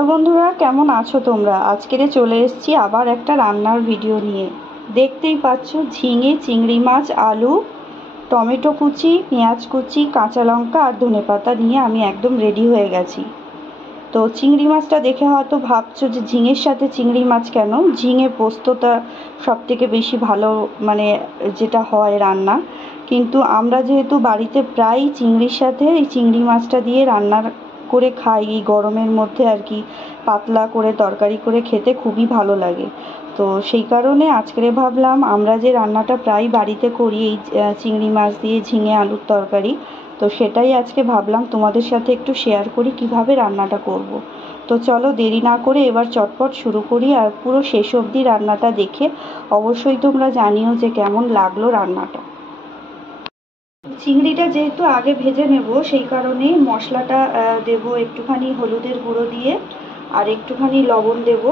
Hello বন্ধুরা, কেমন আছো তোমরা? আজকে চলে এসেছি আবার একটা রান্নার ভিডিও নিয়ে। দেখতেই পাচ্ছ, ঝিঙে, চিংড়ি মাছ, আলু, টমেটো কুচি, পেঁয়াজ কুচি, কাঁচা লঙ্কা আর ধনেপাতা নিয়ে আমি একদম রেডি হয়ে গেছি। তো চিংড়ি মাছটা দেখে হয়তো ভাবছো যে ঝিঙের সাথে চিংড়ি মাছ কেন? ঝিঙে পোস্তটা সবথেকে বেশি ভালো, মানে যেটা হয় রান্না। কিন্তু আমরা যেহেতু বাড়িতে প্রায়ই চিংড়ির সাথে এই চিংড়ি মাছটা দিয়ে রান্না করে খাই এই গরমের মধ্যে আর কি, পাতলা করে তরকারি করে খেতে খুবই ভালো লাগে। তো সেই কারণে আজকে ভাবলাম আমরা যে রান্নাটা প্রায় বাড়িতে করি এই চিংড়ি মাছ দিয়ে ঝিঙে আলুর তরকারি, তো সেটাই আজকে ভাবলাম তোমাদের সাথে একটু শেয়ার করি কিভাবে রান্নাটা করব। তো চলো দেরি না করে এবার চটপট শুরু করি, আর পুরো শেষ অবধি রান্নাটা দেখে অবশ্যই তোমরা জানিও যে কেমন লাগলো রান্নাটা। চিংড়িটা যেহেতু আগে ভেজে নেব, সেই কারণে মশলাটা দেব একটুখানি হলুদের গুঁড়ো দিয়ে আর একটুখানি লবণ দেব,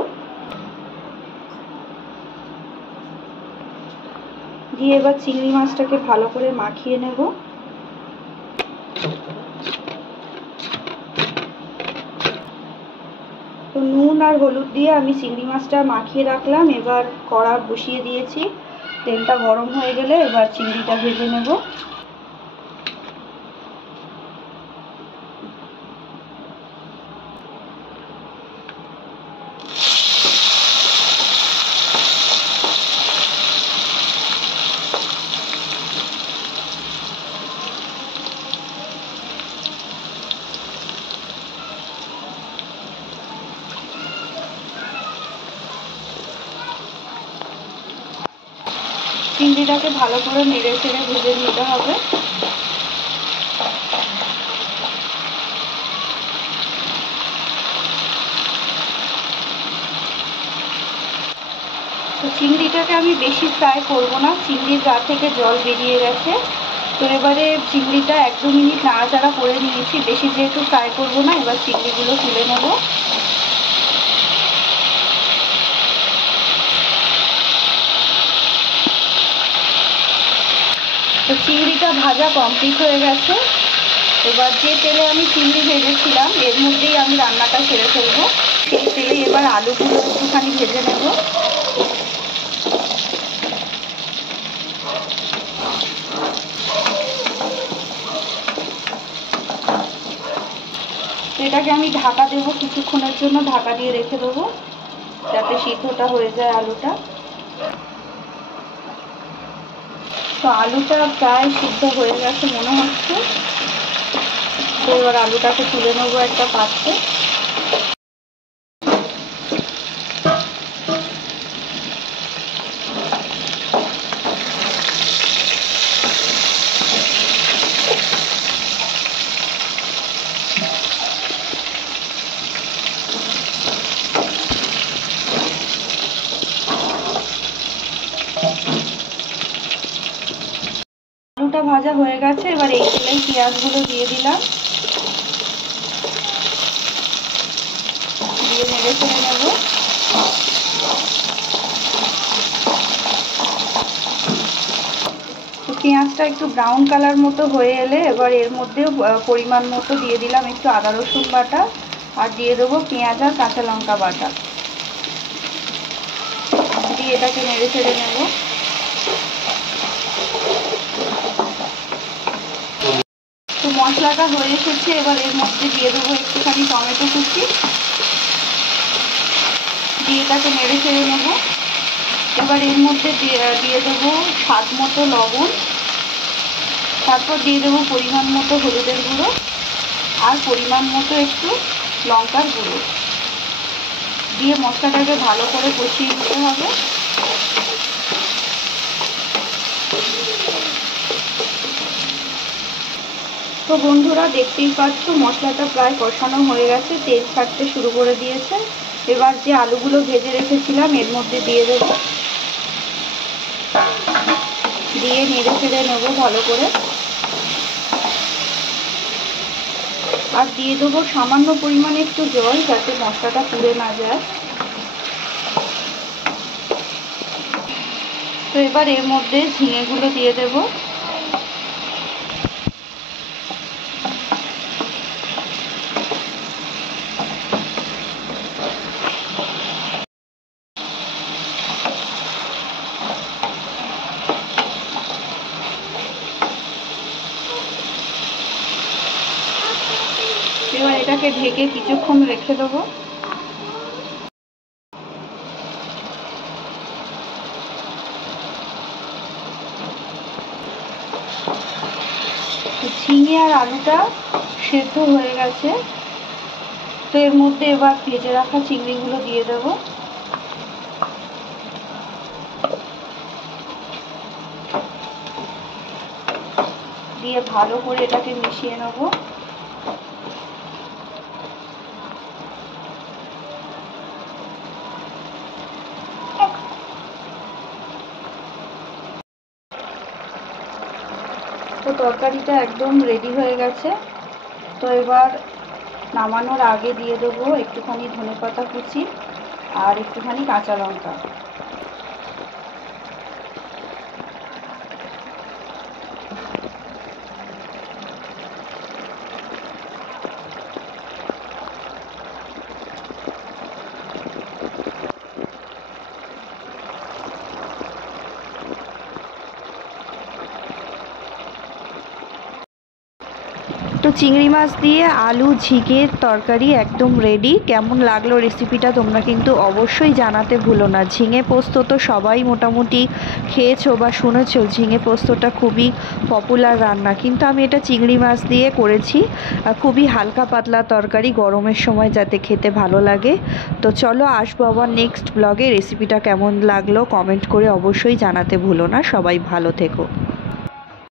দিয়ে এবার চিংড়ি মাছটাকে ভালো করে মাখিয়ে নেব। তো নুন আর হলুদ দিয়ে আমি চিংড়ি মাছটা মাখিয়ে রাখলাম। এবার কড়া বসিয়ে দিয়েছি, তেলটা গরম হয়ে গেলে এবার চিংড়িটা ভেজে নেব। চিংড়িটাকে ভালো করে নেড়ে চেড়ে ভেজে নিতে হবে। তো চিংড়িটাকে আমি বেশি ফ্রাই করব না, চিংড়ির গা থেকে জল বেরিয়ে গেছে। তো এবারে চিংড়িটা 1-2 মিনিট নাড়াচাড়া করে নিয়েছি, বেশি যেহেতু ফ্রাই করব না। এবার চিংড়িগুলো তুলে নেব। তো চিংড়িটা ভাজা কমপ্লিট হয়ে গেছে। এবার যে তেলে আমি চিংড়ি ভেজেছিলাম এর মধ্যেই আমি রান্নাটা সেরে ফেলবো। সেই তেলে এবার আলুগুলো একটুখানি ভেজে নেব। এটাকে আমি ঢাকা দেবো, কিছুক্ষণের জন্য ঢাকা দিয়ে রেখে দেবো যাতে সিদ্ধটা হয়ে যায় আলুটা। তো আলুটা প্রায় সিদ্ধ হয়ে গেছে মনে হচ্ছে। তো এবার আলুটাকে তুলে নেবো একটা পাত্রে। আলুটা ভাজা হয়ে গেছে, এবার এই তেলেই পেঁয়াজগুলো দিয়ে দিলাম, দিয়ে নেড়ে চেড়ে নেব। তো পেঁয়াজটা একটু ব্রাউন কালার মতো হয়ে এলে এবার এর মধ্যে পরিমাণ মতো দিয়ে দিলাম একটু আদা রসুন বাটা, আর দিয়ে দেবো পেঁয়াজ আর কাঁচা লঙ্কা বাটা, দিয়ে এটাকে নেড়ে চেড়ে নেব। তো মশলাটা হয়ে এসেছে, এবার এর মধ্যে দিয়ে দেবো একটুখানি টমেটো কুচি, দিয়ে এটাকে নেড়ে চেড়ে নেব। এবার এর মধ্যে দিয়ে দেবো স্বাদ মতো লবণ, তারপর দিয়ে দেবো পরিমাণ মতো হলুদের গুঁড়ো আর পরিমাণ মতো একটু লঙ্কার গুঁড়ো, দিয়ে মশলাটাকে ভালো করে কষিয়ে দিতে হবে। তো বন্ধুরা দেখতেই পাচ্ছ মশলাটা প্রায় কষানো হয়ে গেছে, তেল ছাড়তে শুরু করে দিয়েছে। এবার যে আলুগুলো ভেজে রেখেছিলাম এর মধ্যে দিয়ে দেব, দিয়ে নেড়ে চেড়ে নেব ভালো করে। আর দিয়ে দেবো সামান্য পরিমাণে একটু জল যাতে মশলাটা পুড়ে না যায়। তো এবার এর মধ্যে ঝিঙেগুলো দিয়ে দেব, এটাকে ঢেকে কিছুক্ষণ রেখে দেবো। ঝিঙে আর আলুটা সেদ্ধ হয়ে গেছে, তো এর মধ্যে এবার ভেজে রাখা চিংড়িগুলো দিয়ে দেব। দিয়ে ভালো করে এটাকে মিশিয়ে নেব। তো তরকারিটা একদম রেডি হয়ে গেছে। তো এবার নামানোর আগে দিয়ে দেবো একটুখানি ধনেপাতা কুচি আর একটুখানি কাঁচা লঙ্কা। তো চিংড়ি মাছ দিয়ে আলু ঝিঙের তরকারি একদম রেডি। কেমন লাগলো রেসিপিটা তোমরা কিন্তু অবশ্যই জানাতে ভুলো না। ঝিঙে পোস্ত তো সবাই মোটামুটি খেয়েছো বা শুনেছো, ঝিঙে পোস্তটা খুবই পপুলার রান্না, কিন্তু আমি এটা চিংড়ি মাছ দিয়ে করেছি। খুবই হালকা পাতলা তরকারি, গরমের সময় যাতে খেতে ভালো লাগে। তো চলো, আসবো আবার নেক্সট ব্লগে। রেসিপিটা কেমন লাগলো কমেন্ট করে অবশ্যই জানাতে ভুলো না। সবাই ভালো থেকো।